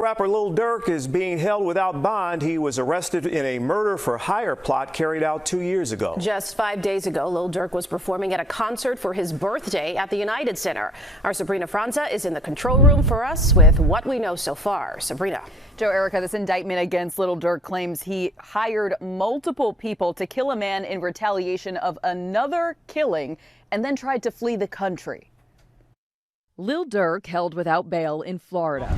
rapper Lil Durk is being held without bond. He was arrested in a murder for hire plot carried out 2 years ago. Just 5 days ago, Lil Durk was performing at a concert for his birthday at the United Center. Our Sabrina Franza is in the control room for us with what we know so far. Sabrina. Joe, Erica, this indictment against Lil Durk claims he hired multiple people to kill a man in retaliation of another killing and then tried to flee the country. Lil Durk held without bail in Florida.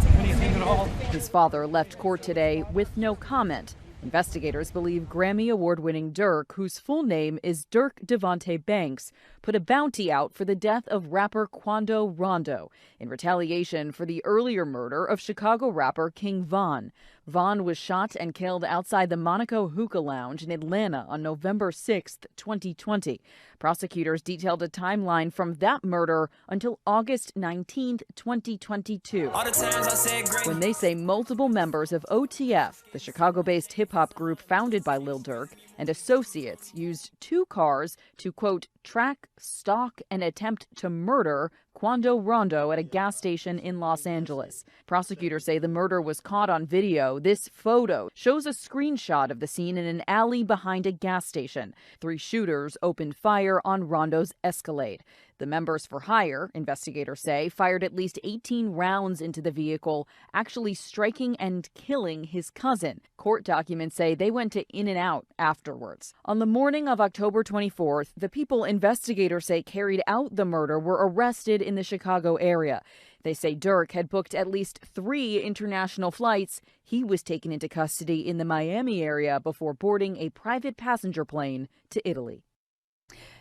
His father left court today with no comment. Investigators believe Grammy Award-winning Durk, whose full name is Durk Devontae Banks, put a bounty out for the death of rapper Quando Rondo in retaliation for the earlier murder of Chicago rapper King Von. Von was shot and killed outside the Monaco Hookah Lounge in Atlanta on November 6, 2020. Prosecutors detailed a timeline from that murder until August 19, 2022, when they say multiple members of OTF, the Chicago-based hip-hop group founded by Lil Durk, and associates used 2 cars to, quote, track, stalk, and attempt to murder Quando Rondo at a gas station in Los Angeles. Prosecutors say the murder was caught on video. This photo shows a screenshot of the scene in an alley behind a gas station. 3 shooters opened fire on Rondo's Escalade. The members for hire, investigators say, fired at least 18 rounds into the vehicle, actually striking and killing his cousin. Court documents say they went to In-N-Out afterwards. On the morning of October 24th, the people investigators say carried out the murder were arrested in the Chicago area. They say Durk had booked at least 3 international flights. He was taken into custody in the Miami area before boarding a private passenger plane to Italy.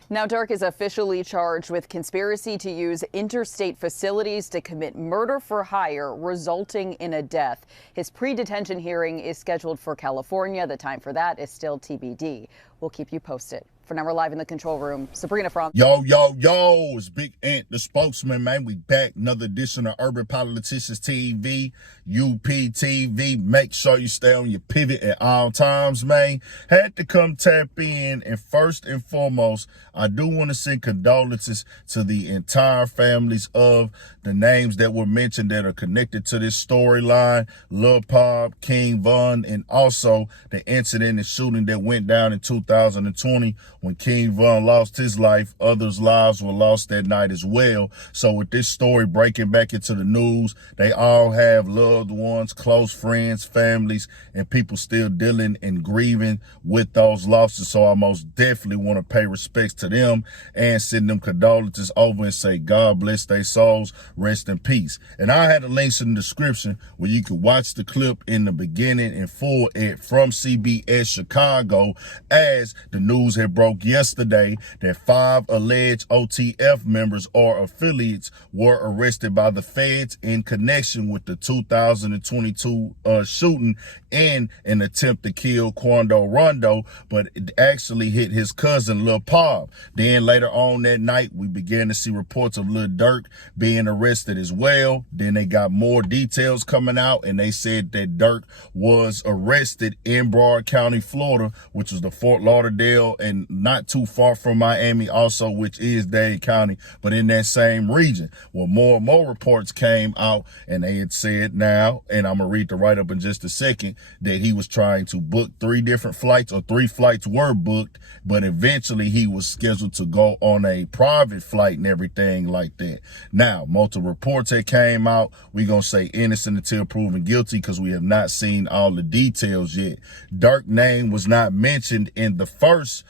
Now, Durk is officially charged with conspiracy to use interstate facilities to commit murder for hire, resulting in a death. His pre-detention hearing is scheduled for California. The time for that is still TBD. We'll keep you posted. For now, we're live in the control room. Sabrina Franza. Yo, it's Big Ant, the spokesman, man. We back. Another edition of Urban Politicians TV, UPTV. Make sure you stay on your pivot at all times, man. Had to come tap in. And first and foremost, I do want to send condolences to the entire families of the names that were mentioned that are connected to this storyline. Lil Pop, King Von, and also the incident and shooting that went down in 2020 when King Von lost his life. Others' lives were lost that night as well. So with this story breaking back into the news, they all have loved ones, close friends, families, and people still dealing and grieving with those losses. So I most definitely want to pay respects to them and send them condolences over and say, God bless their souls, rest in peace. And I had the links in the description where you could watch the clip in the beginning in full from CBS Chicago, as the news had broke yesterday that 5 alleged OTF members or affiliates were arrested by the feds in connection with the 2022 shooting in an attempt to kill Quando Rondo, but it actually hit his cousin Lil Pop. Then later on that night, we began to see reports of Lil Durk being arrested as well. Then they got more details coming out, and they said that Durk was arrested in Broward County, Florida, which was the Fort Lauderdale and not too far from Miami also, which is Dade County, but in that same region. Well, more and more reports came out, and they had said now, and I'm going to read the write-up in just a second, that he was trying to book 3 different flights, or 3 flights were booked, but eventually he was scheduled to go on a private flight and everything like that. Now, multiple reports that came out, we're going to say innocent until proven guilty because we have not seen all the details yet. Durk's name was not mentioned in the first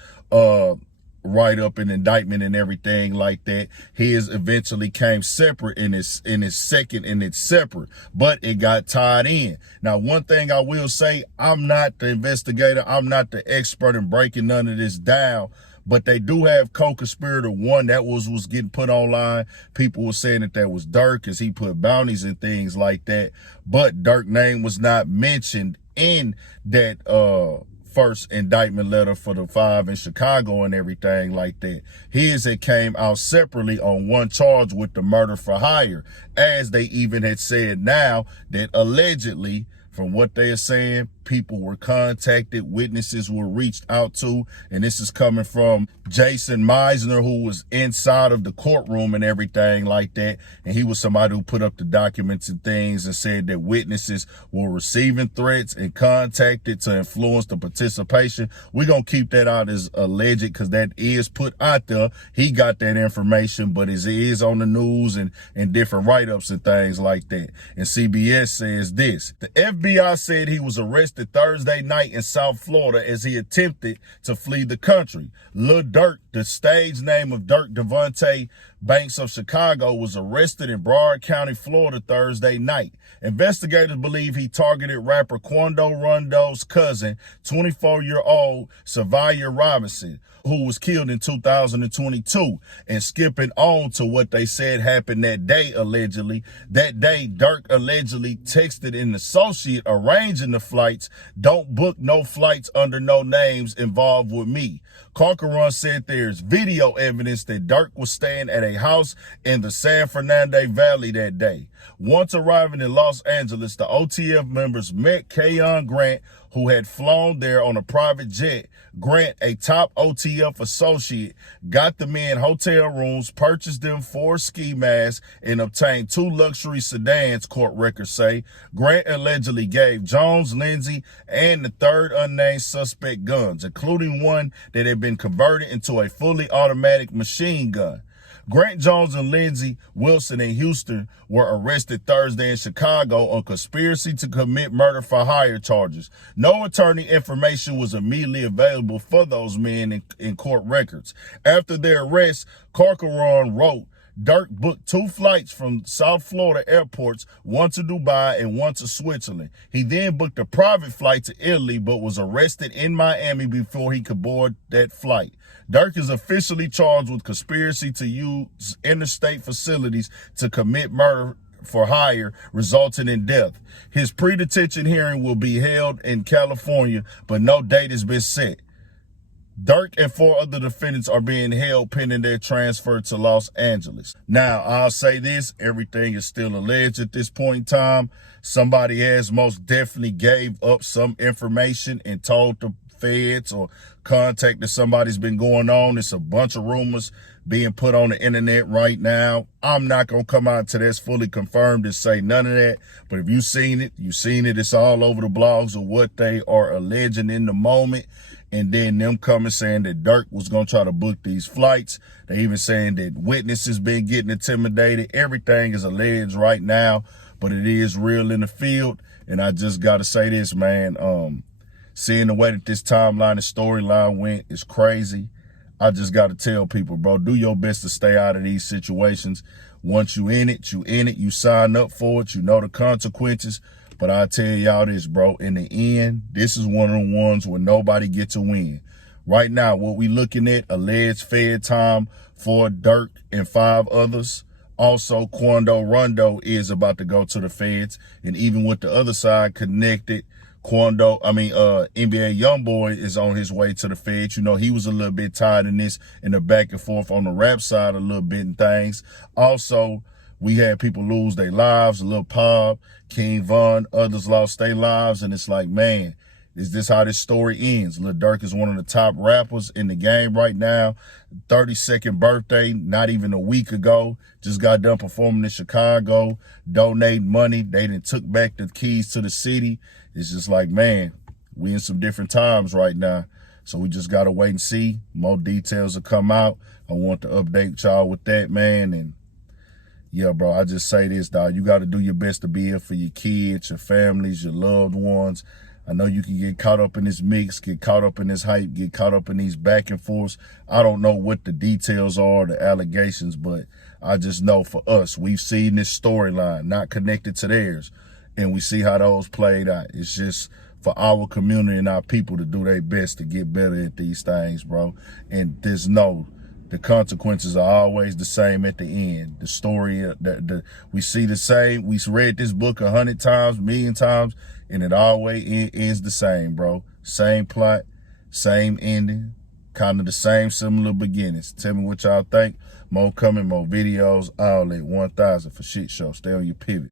write-up and indictment and everything like that. His eventually came separate in his second, and it's separate, but it got tied in. Now, one thing I will say, I'm not the investigator, I'm not the expert in breaking none of this down, but they do have co-conspirator 1 that was getting put online. People were saying that was Durk, as he put bounties and things like that, but Durk's name was not mentioned in that first indictment letter for the 5 in Chicago and everything like that. His had came out separately on 1 charge with the murder for hire, as they even had said now that allegedly From what they are saying, people were contacted, witnesses were reached out to, and this is coming from Jason Meisner, who was inside of the courtroom and everything like that. And he was somebody who put up the documents and things and said that witnesses were receiving threats and contacted to influence the participation. We're going to keep that out as alleged because that is put out there. He got that information, but it is on the news and different write-ups and things like that. And CBS says this: the FBI said he was arrested Thursday night in South Florida as he attempted to flee the country. Lil Durk, the stage name of Dirk Devontae Banks of Chicago, was arrested in Broward County, Florida Thursday night. Investigators believe he targeted rapper Quando Rondo's cousin, 24-year-old Savia Robinson, who was killed in 2022. And skipping on to what they said happened that day, allegedly. That day, Durk allegedly texted an associate arranging the flights, "Don't book no flights under no names involved with me." Corcoran said there's video evidence that Durk was staying at a house in the San Fernando Valley that day. Once arriving in Los Angeles, the OTF members met Keon Grant, who had flown there on a private jet. Grant, a top OTF associate, got the men hotel rooms, purchased them 4 ski masks, and obtained 2 luxury sedans, court records say. Grant allegedly gave Jones, Lindsay, and the third unnamed suspect guns, including one that had been converted into a fully automatic machine gun. Grant, Jones, and Lindsay Wilson in Houston were arrested Thursday in Chicago on conspiracy to commit murder for hire charges. No attorney information was immediately available for those men in court records. After their arrest, Corcoran wrote, Durk booked 2 flights from South Florida airports, one to Dubai and one to Switzerland. He then booked a private flight to Italy, but was arrested in Miami before he could board that flight. Durk is officially charged with conspiracy to use interstate facilities to commit murder for hire, resulting in death. His pre-detention hearing will be held in California, but no date has been set. Durk and 4 other defendants are being held pending their transfer to Los Angeles. Now, I'll say this, everything is still alleged at this point in time. Somebody has most definitely gave up some information and told the feds or contacted somebody's been going on. It's a bunch of rumors being put on the internet right now. I'm not going to come out to that's fully confirmed and say none of that. But if you've seen it, you've seen it. It's all over the blogs of what they are alleging in the moment. And then them coming saying that Durk was going to try to book these flights. They even saying that witnesses been getting intimidated. Everything is alleged right now, but it is real in the field. And I just got to say this, man. Seeing the way that this timeline and storyline went is crazy. I just got to tell people, bro, do your best to stay out of these situations. Once you in it, you sign up for it, you know the consequences. But I tell y'all this, bro, in the end, this is one of the ones where nobody gets to win. Right now, what we looking at, alleged fed time for Durk and 5 others. Also, Quando Rondo is about to go to the feds. And even with the other side connected, NBA Youngboy is on his way to the feds. You know, he was a little bit tired in this, in the back and forth on the rap side a little bit and things. Also, we had people lose their lives, Lil Pop, King Von, others lost their lives. And it's like, man, is this how this story ends? Lil Durk is one of the top rappers in the game right now. 32nd birthday, not even a week ago. Just got done performing in Chicago, donating money. They done took back the keys to the city. It's just like, man, we in some different times right now. So we just got to wait and see. More details will come out. I want to update y'all with that, man. And yeah, bro, I just say this, dog. You got to do your best to be here for your kids, your families, your loved ones. I know you can get caught up in this mix, get caught up in this hype, get caught up in these back and forths. I don't know what the details are, the allegations, but I just know for us, we've seen this storyline, not connected to theirs, and we see how those played out. It's just for our community and our people to do their best to get better at these things, bro. And there's the consequences are always the same at the end. The story, we see the same. We read this book 100 times, 1,000,000 times, and it always ends the same, bro. Same plot, same ending, kind of the same similar beginnings. Tell me what y'all think. More coming, more videos, all at 1,000 for shit show. Stay on your pivot.